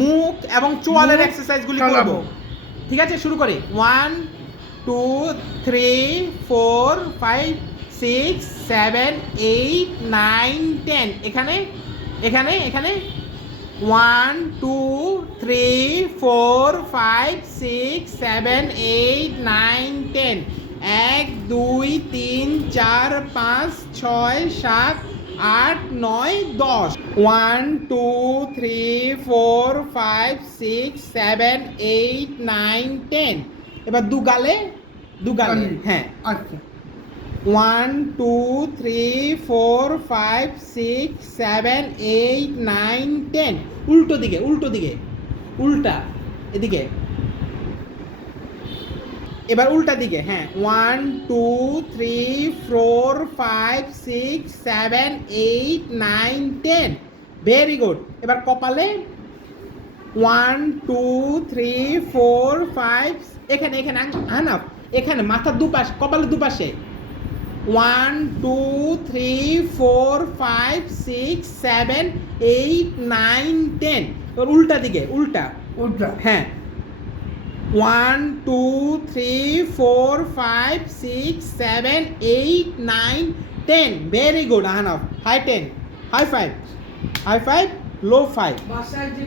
মুখ এবং চোয়ালের এক্সারসাইজগুলি। করব। ঠিক আছে শুরু করি। One two three four five six seven eight nine ten এখানে এখানে এখানে। One two three four five six seven eight nine ten এক দুই তিন চার পাঁচ ছয় সাত আট নয় দশ। One two three four five six seven eight nine ten এবার দু গালে দু গালে হ্যাঁ। আচ্ছা। One two three four five six seven eight nine ten উল্টো দিকে উল্টো দিকে। উল্টা এদিকে। এবার উল্টা দিকে হ্যাঁ one two three four five six seven eight nine ten very good এবার কপালে one two three four five এখানে এখানে আনাপ এখানে মাথার দুপাশ কপালের দুপাশে। One two three four five six seven eight nine ten এবার উল্টা দিকে উল্টা। ওটা হ্যাঁ one two three four five six seven eight nine ten very good আহানব high ten high five high five low five বাসায় যে